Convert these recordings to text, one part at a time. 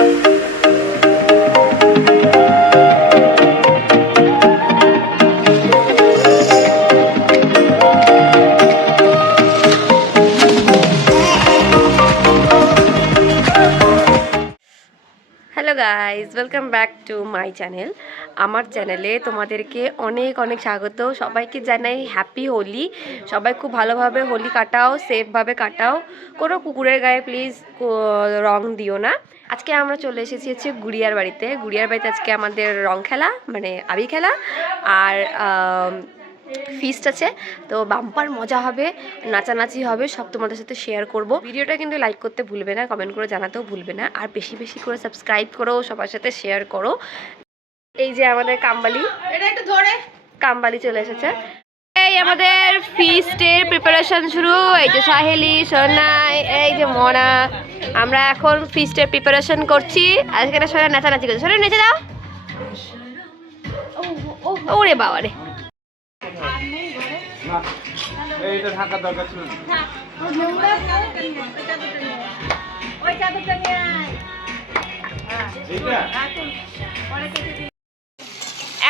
Hello guys, welcome back to my channel. আমার চ্যানেলে তোমাদেরকে অনেক অনেক স্বাগত। সবাইকে জানাই হ্যাপি হোলি। সবাই খুব ভালোভাবে হোলি কাটাও, সেফভাবে কাটাও। কোনো কুকুরের গায়ে প্লিজ রং দিও না। আজকে আমরা চলে এসেছি হচ্ছে গুড়িয়ার বাড়িতে। গুড়িয়ার বাড়িতে আজকে আমাদের রং খেলা, মানে আবি খেলা, আর ফিস্ট আছে। তো বাম্পার মজা হবে, নাচানাচি হবে, সব তোমাদের সাথে শেয়ার করব। ভিডিওটা কিন্তু লাইক করতে ভুলবে না, কমেন্ট করে জানাতেও ভুলবে না, আর বেশি বেশি করে সাবস্ক্রাইব করো, সবার সাথে শেয়ার করো। এই যে আমাদের কামবালি, এটা একটু ধরে কামবালি চলে এসেছে। এই আমাদের ফিস্টের প্রিপারেশন শুরু। এই যে সাহেলি, সোনাই, এই যে মনা, আমরা এখন ফিস্টের প্রিপারেশন করছি। আর এখানে সোনা নাচানাচি করছে। সোনা নেচে দাও। ওরে বাবা রে, এইটা ঢাকা দরকার ছিল না।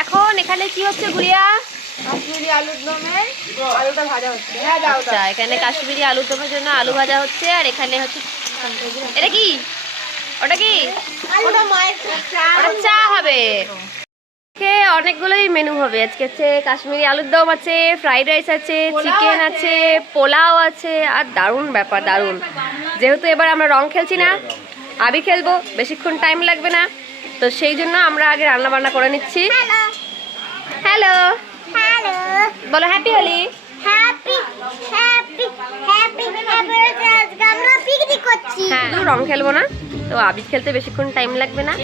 এখন এখানে কি হচ্ছে গুড়িয়া? কাশ্মীরি আলুর দমের আলুটা ভাজা হচ্ছে। আচ্ছা, এখানে কাশ্মীরি আলুর দমের জন্য আলু ভাজা হচ্ছে। আর এখানে হচ্ছে, এটা কি? ওটা কি? ওটা চা হবে। অনেকগুলোই মেনু হবে আজকে। হচ্ছে কাশ্মীরি আলুর দম আছে, ফ্রাইড রাইস আছে, চিকেন আছে, পোলাও আছে। আর দারুণ ব্যাপার, দারুণ। যেহেতু এবার আমরা রং খেলছি না, আবি খেলবো, বেশিক্ষণ টাইম লাগবে না, তো সেই জন্য আমরা আগে রান্না বান্না করে নিচ্ছি। হ্যালো হ্যালো বলো, happy Holi. Happy happy happy happy. আমরা পিকনিক করছি। হ্যাঁ, রং খেলবো না, তো আবির খেলতে বেশিক্ষণ টাইম লাগবে না,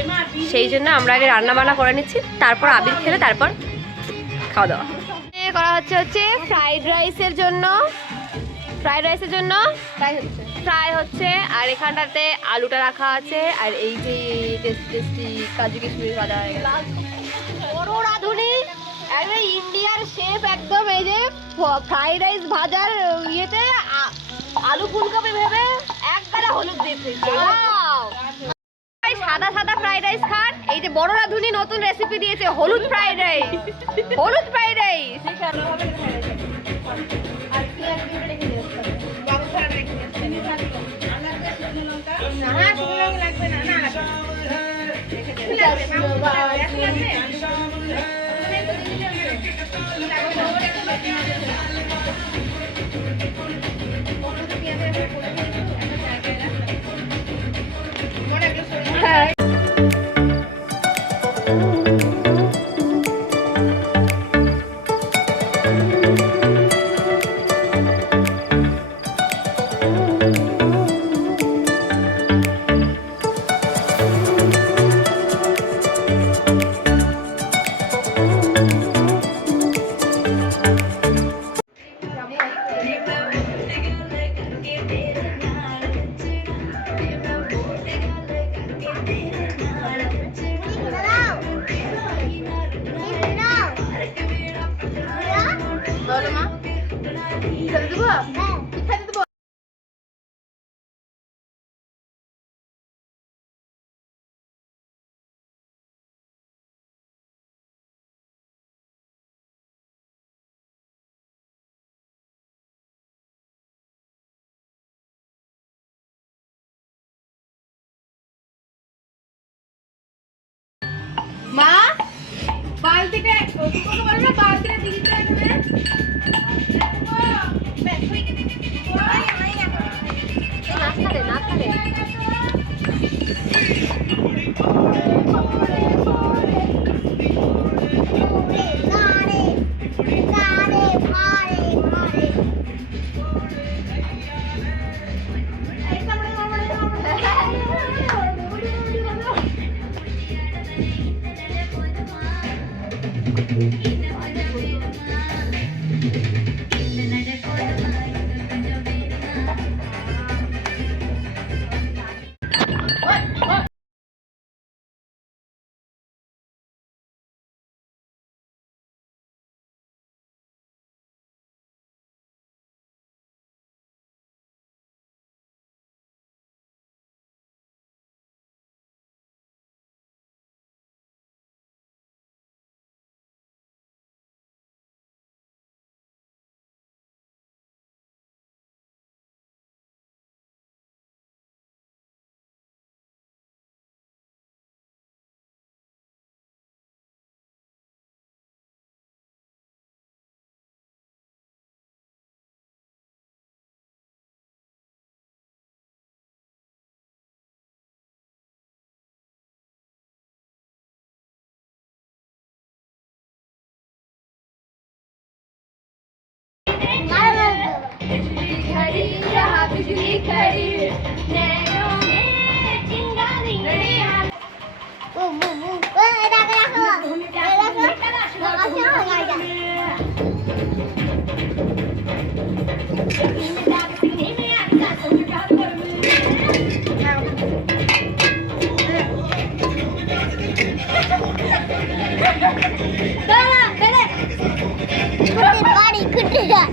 সেই জন্য আমরা আগে রান্না বান্না করে নিচ্ছি, তারপর আবির খেলে তারপর খাওয়া দাওয়া করা হচ্ছে। ফ্রাইড রাইসের জন্য ফ্রাই হচ্ছে। আর এখানটাতে আলুটা রাখা আছে। আর এই যে টেস্টি টেস্টি কাজু কিশমিশ ভাজা হয়ে গেল। বড় রাঁধুনি, একদম ইন্ডিয়ার শেফ একদম। এই যে ফ্রাইড রাইস ভাজার ইয়েতে আলু ফুলকপি ভেবে এক গাদা হলুদ দিয়েছে। সাদা সাদা ফ্রাইড রাইস খান। এই যে বড় রাঁধুনি নতুন রেসিপি দিয়েছে, হলুদ ফ্রাইড রাইস। হলুদ ফ্রাইড রাইস হ্যাঁ। মা, বালতিতে ওকে বলো না, বালতিতে দিতে হবে। নাস্তা দে। বাড়ি কুটে যায়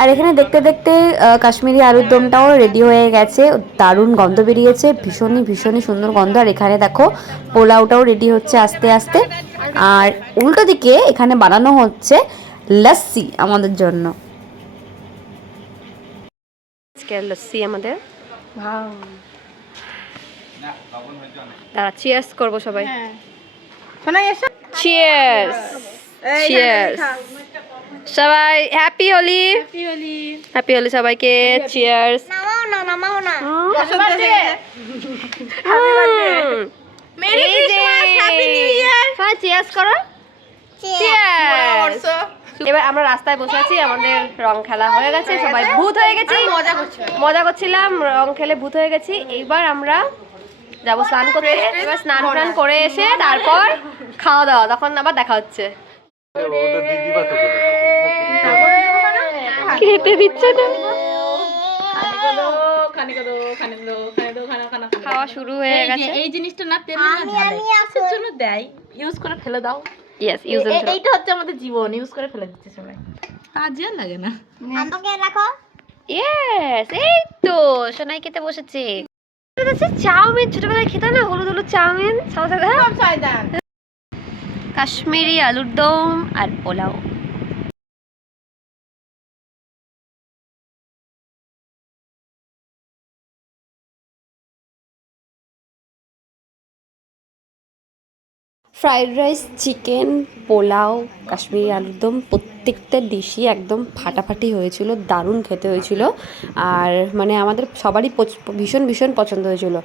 আর এখানে দেখতে দেখতে কাশ্মীরি আলুর দমটাও রেডি হয়ে গেছে, দারুণ গন্ধ বেরিয়েছে, ভীষণই ভীষণই সুন্দর গন্ধ। আর এখানে দেখো পোলাওটাও রেডি হচ্ছে আস্তে আস্তে। আর উল্টো দিকে এখানে বানানো হচ্ছে লস্যি আমাদের জন্য। আজকের লস্যি আমাদের, দাঁড়া চিয়ার্স করবো সবাই। চিয়ার্স চিয়ার্স সবাই, হ্যাপি হোলি, হ্যাপি হোলি সবাইকে, চিয়ার্স। নামাও না merry Christmas, happy new year, সবাই চিয়ার্স করো, চিয়ার্স। এবার আমরা রাস্তায় বসে আছি, আমাদের রং খেলা হয়ে গেছে, সবাই ভূত হয়ে গেছি, মজা করছিলাম, রং খেলে ভূত হয়ে গেছি। এইবার আমরা যাবো স্নান করতে, এবার স্নান টান করে এসে তারপর খাওয়া দাওয়া, তখন আবার দেখা হচ্ছে। খেতে দিচ্ছে না, খাওয়া শুরু হয়ে গেছে। এই জিনিসটা না তেল না ঝালের জন্য দেয়, ইউজ করে ফেলে দাও। Yes, use and throw. এইটা হচ্ছে আমাদের জীবন, ইউজ করে ফেলে দিচ্ছে সবাই, কাজে আর লাগে না। আমাকে রাখো ইয়েস, এই তো সোনাই খেতে বসেছে। চাউমিন ছোটবেলায় খেতাম না, হলুদ হলুদ চাউমিন, কাশ্মীরি আলুর দম আর pulao. Fried rice, chicken, pulao, Kashmiri আলুর দম, প্রত্যেকটা ডিশই একদম ফাটাফাটি হয়েছিল, দারুণ খেতে হয়েছিল। আর মানে আমাদের সবারই ভীষণ ভীষণ পছন্দ হয়েছিল।